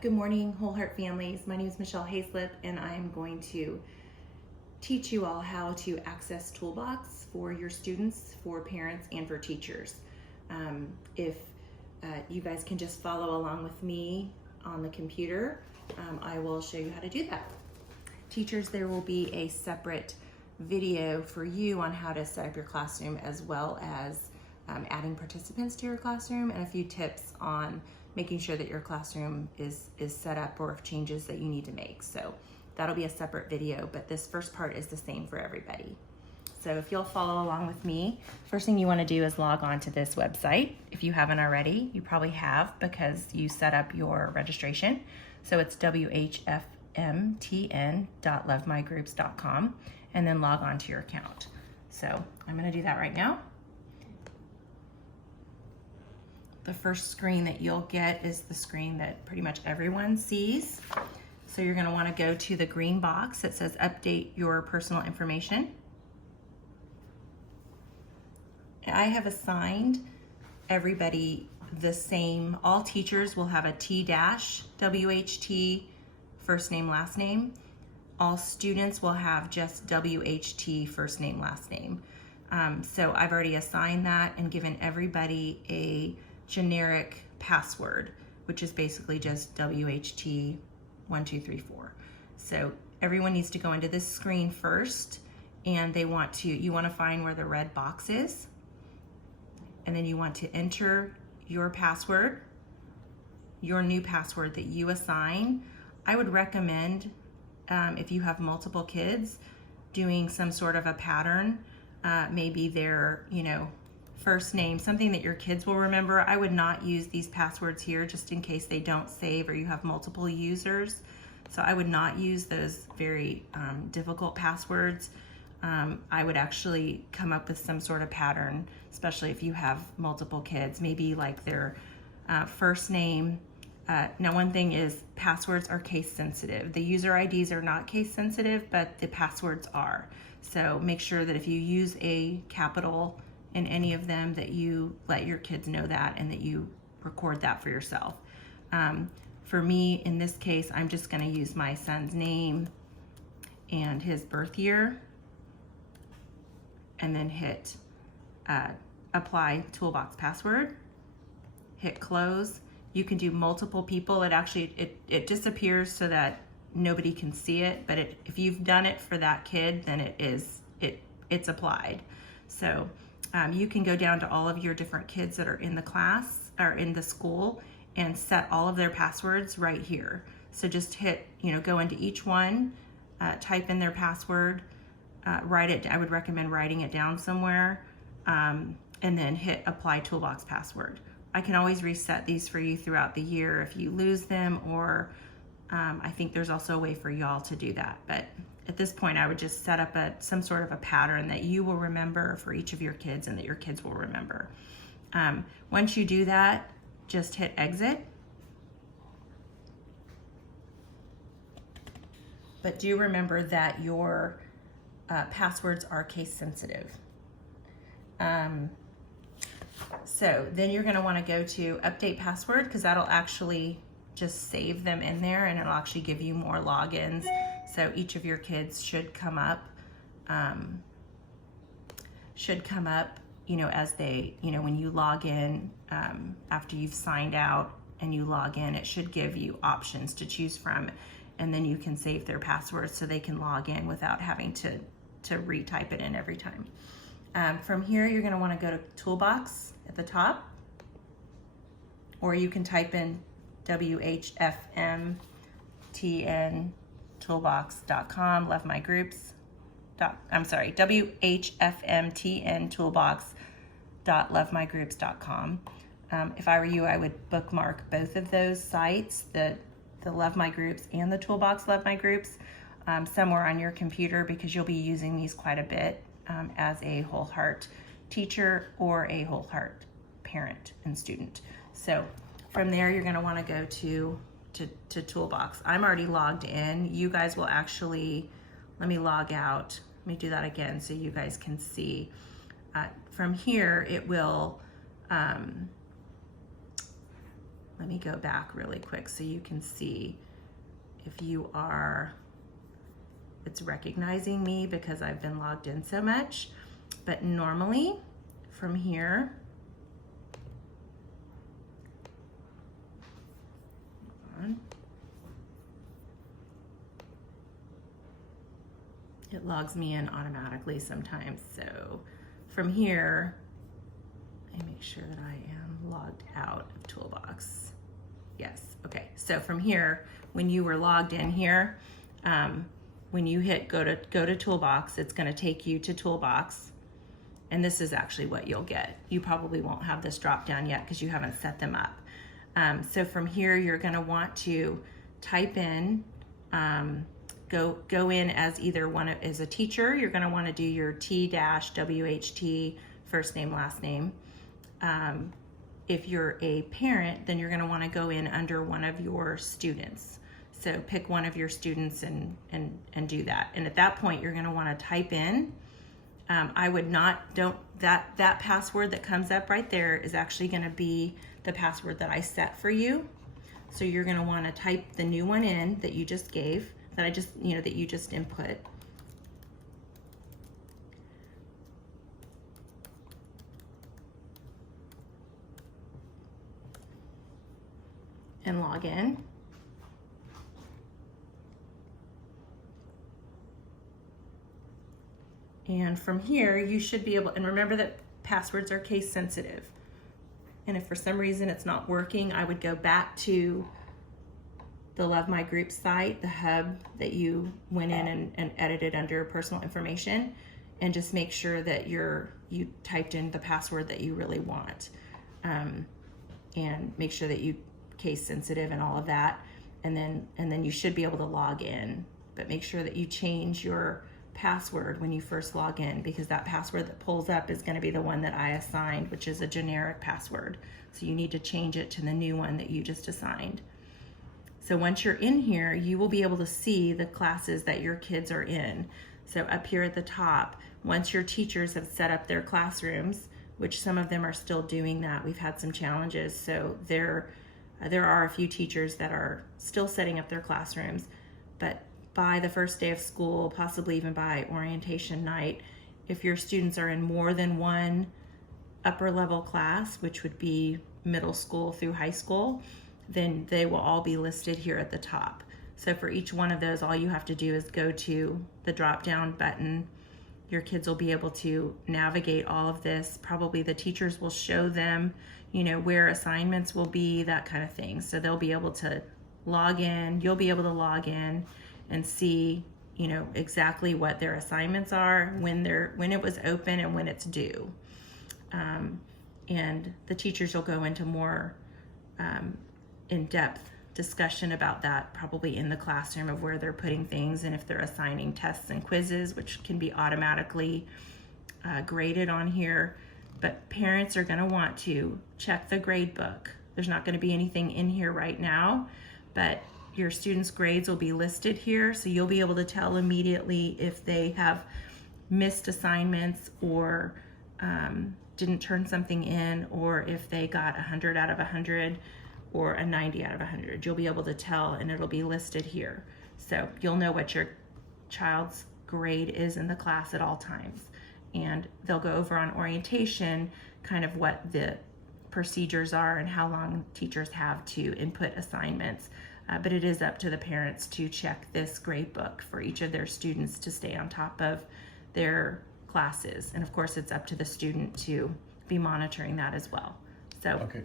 Good morning, Whole Heart families. My name is Michele Hazelip, and I am going to teach you all how to access Toolbox for your students, for parents, and for teachers. If you guys can just follow along with me on the computer, I will show you how to do that. Teachers, there will be a separate video for you on how to set up your classroom, as well as adding participants to your classroom, and a few tips on making sure that your classroom is set up, or if changes that you need to make. So that'll be a separate video, but this first part is the same for everybody. So if you'll follow along with me, first thing you want to do is log on to this website. If you haven't already, you probably have because you set up your registration. So it's whfmtn.lovemygroups.com, and then log on to your account. So I'm going to do that right now. The first screen that you'll get is the screen that pretty much everyone sees. So you're going to want to go to the green box that says update your personal information. I have assigned everybody the same. All teachers will have a T-WHT first name, last name. All students will have just WHT first name, last name. So I've already assigned that and given everybody a generic password, which is basically just WHT 1234. So everyone needs to go into this screen first, and you want to find where the red box is, and then you want to enter your password, your new password that you assign. I would recommend, if you have multiple kids, doing some sort of a pattern, maybe their, first name, something that your kids will remember. I would not use these passwords here just in case they don't save or you have multiple users. So I would not use those very difficult passwords. I would actually come up with some sort of pattern, especially if you have multiple kids, maybe like their first name. Now, one thing is passwords are case sensitive. The user IDs are not case sensitive, but the passwords are. So make sure that if you use a capital in any of them, that you let your kids know that and that you record that for yourself. For me, in this case, I'm just going to use my son's name and his birth year, and then hit apply Toolbox password, hit close. You can do multiple people. It disappears so that nobody can see it, but if you've done it for that kid, then it's applied. So you can go down to all of your different kids that are in the class or in the school and set all of their passwords right here. So just hit, go into each one, type in their password, write it. I would recommend writing it down somewhere, and then hit apply Toolbox password. I can always reset these for you throughout the year if you lose them, or I think there's also a way for y'all to do that. But at this point, I would just set up some sort of a pattern that you will remember for each of your kids and that your kids will remember. Once you do that, just hit exit. But do remember that your passwords are case sensitive. So then you're going to want to go to update password, because that'll actually just save them in there, and it'll actually give you more logins. So each of your kids should come up, as they, when you log in, after you've signed out and you log in, it should give you options to choose from, and then you can save their passwords so they can log in without having to retype it in every time. From here, you're going to want to go to Toolbox at the top, or you can type in whfmtntoolbox.com, whfmtntoolbox.lovemygroups.com. If I were you, I would bookmark both of those sites, the Love My Groups and the Toolbox Love My Groups, somewhere on your computer, because you'll be using these quite a bit as a Whole Heart teacher or a Whole Heart parent and student. So from there, you're going to want to go to Toolbox. I'm already logged in. You guys will actually, let me log out. Let me do that again so you guys can see. From here, it will, let let me go back really quick so you can see if you are, it's recognizing me because I've been logged in so much. But normally from here, hold on, it logs me in automatically sometimes. So from here, I make sure that I am logged out of Toolbox. Yes, okay. So from here, when you were logged in here, when you hit go to Toolbox, it's gonna take you to Toolbox. And this is actually what you'll get. You probably won't have this drop down yet because you haven't set them up. So from here, you're gonna want to type in, go in as either as a teacher. You're gonna wanna do your T-WHT, first name, last name. If you're a parent, then you're gonna wanna go in under one of your students. So pick one of your students and do that. And at that point, you're gonna wanna type in, I would not, that password that comes up right there is actually gonna be the password that I set for you. So you're gonna wanna type the new one in that you just gave, that you just input. And log in. And from here, you should be able, and remember that passwords are case sensitive. And if for some reason it's not working, I would go back to the Love My Group site, the hub that you went in and edited under personal information, and just make sure that you typed in the password that you really want. And make sure that you case sensitive and all of that. And then you should be able to log in, but make sure that you change your password when you first log in, because that password that pulls up is going to be the one that I assigned, which is a generic password. So you need to change it to the new one that you just assigned. So once you're in here, you will be able to see the classes that your kids are in. So up here at the top, once your teachers have set up their classrooms, which some of them are still doing that, we've had some challenges. So there are a few teachers that are still setting up their classrooms, but by the first day of school, possibly even by orientation night, if your students are in more than one upper level class, which would be middle school through high school, then they will all be listed here at the top. So for each one of those, all you have to do is go to the drop down button. Your kids will be able to navigate all of this. Probably the teachers will show them, where assignments will be, that kind of thing. So they'll be able to log in, you'll be able to log in and see, exactly what their assignments are, when it was open and when it's due. And the teachers will go into more in-depth discussion about that, probably in the classroom, of where they're putting things and if they're assigning tests and quizzes, which can be automatically graded on here. But parents are going to want to check the grade book. There's not going to be anything in here right now, but your students' grades will be listed here, so you'll be able to tell immediately if they have missed assignments or didn't turn something in, or if they got 100 out of 100 or a 90 out of 100. You'll be able to tell, and it'll be listed here. So you'll know what your child's grade is in the class at all times. And they'll go over on orientation kind of what the procedures are and how long teachers have to input assignments. But it is up to the parents to check this grade book for each of their students to stay on top of their classes. And of course, it's up to the student to be monitoring that as well. So Okay.